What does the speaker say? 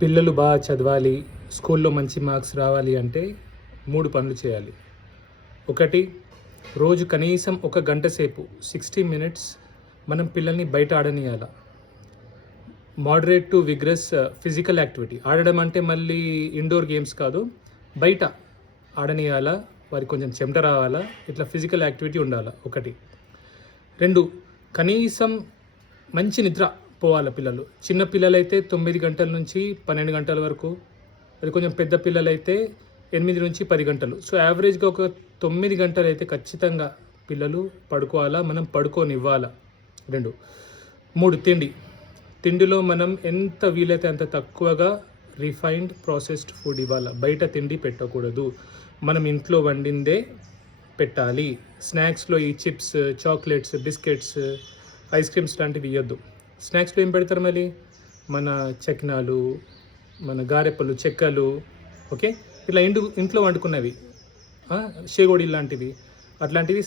పిల్లలు బాగా చదవాలి, స్కూల్లో మంచి మార్క్స్ రావాలి అంటే 3 పనులు చేయాలి. ఒకటి, రోజు కనీసం ఒక గంట సేపు 60 మినిట్స్ మనం పిల్లల్ని బయట ఆడనీయాల. Moderate to vigorous physical activity. ఆడడం అంటే మళ్ళీ ఇండోర్ గేమ్స్ కాదు, బయట ఆడనీయాల. వారికి కొంచెం చెమట రావాలా, ఇట్లా ఫిజికల్ యాక్టివిటీ ఉండాలి. ఒకటి. 2, కనీసం మంచి నిద్ర పోవాలి పిల్లలు. చిన్న పిల్లలైతే 9 గంటల నుంచి 12 గంటల వరకు, అది కొంచెం పెద్ద పిల్లలైతే 8 నుంచి 10 గంటలు. సో యావరేజ్గా ఒక 9 గంటలు అయితే ఖచ్చితంగా పిల్లలు పడుకోవాలా, మనం పడుకోనివ్వాలా. 2. 3, తిండిలో మనం ఎంత వీలైతే అంత తక్కువగా రిఫైన్డ్ ప్రాసెస్డ్ ఫుడ్ ఇవ్వాలి. బయట తిండి పెట్టకూడదు, మనం ఇంట్లో వండిందే పెట్టాలి. స్నాక్స్లో ఈ chips, chocolates, biscuits, ice creams లాంటివి ఇవ్వద్దు. స్నాక్స్లో ఏం పెడతారు మళ్ళీ? మన చక్నాలు, మన గారెప్పలు, చెక్కలు, ఓకే, ఇట్లా ఇంట్లో వండుకున్నవి, షేగోడి లాంటివి, అట్లాంటివి